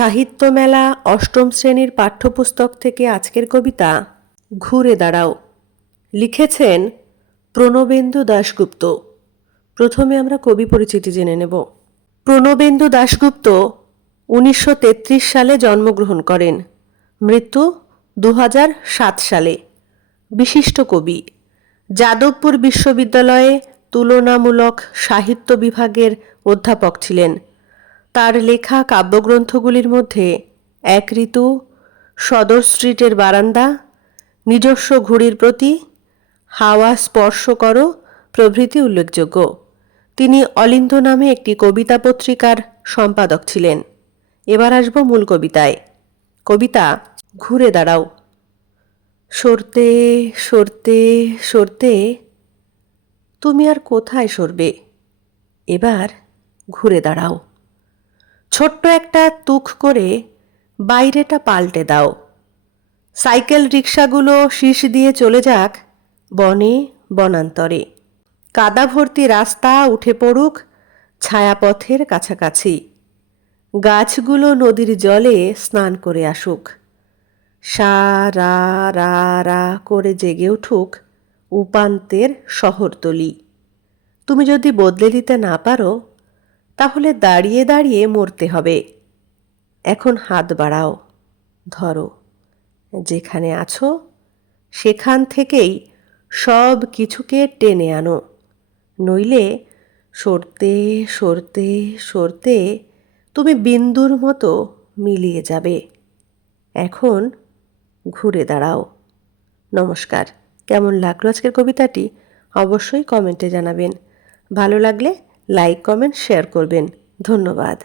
সাহিত্য মেলা অষ্টম শ্রেণীর পাঠ্যপুস্তক থেকে আজকের কবিতা ঘুরে দাঁড়াও। লিখেছেন প্রণবেন্দু দাশগুপ্ত। প্রথমে আমরা কবি পরিচিতি জেনে নেব। প্রণবেন্দু দাশগুপ্ত 1933 সালে জন্মগ্রহণ করেন, মৃত্যু 2007 সালে। বিশিষ্ট কবি, যাদবপুর বিশ্ববিদ্যালয়ে তুলনামূলক সাহিত্য বিভাগের অধ্যাপক ছিলেন। তার লেখা কাব্যগ্রন্থগুলির মধ্যে এক ঋতু, সদর স্ট্রিটের বারান্দা, নিজস্ব ঘুড়ির প্রতি, হাওয়া স্পর্শ করো প্রভৃতি উল্লেখযোগ্য। তিনি অলিন্দ নামে একটি কবিতা পত্রিকার সম্পাদক ছিলেন। এবার আসব মূল কবিতায়। কবিতা ঘুরে দাঁড়াও। সরতে সরতে সরতে তুমি আর কোথায় সরবে, এবার ঘুরে দাঁড়াও। ছোট্ট একটা তুখ করে বাইরেটা পাল্টে দাও। সাইকেল রিক্সাগুলো শীষ দিয়ে চলে যাক বনে বনান্তরে। কাদা ভর্তি রাস্তা উঠে পড়ুক ছায়াপথের কাছাকাছি। গাছগুলো নদীর জলে স্নান করে আসুক। সা রা রা রা করে জেগে উঠুক উপান্তের শহরতলি। তুমি যদি বদলে দিতে না পারো, তাহলে দাঁড়িয়ে দাঁড়িয়ে মরতে হবে। এখন হাত বাড়াও, ধরো। যেখানে আছো সেখান থেকেই সব কিছুকে টেনে আনো, নইলে সরতে সরতে সরতে তুমি বিন্দুর মতো মিলিয়ে যাবে। এখন ঘুরে দাঁড়াও। নমস্কার। কেমন লাগলো আজকের কবিতাটি অবশ্যই কমেন্টে জানাবেন। ভালো লাগলে লাইক, কমেন্ট, শেয়ার করবেন। ধন্যবাদ।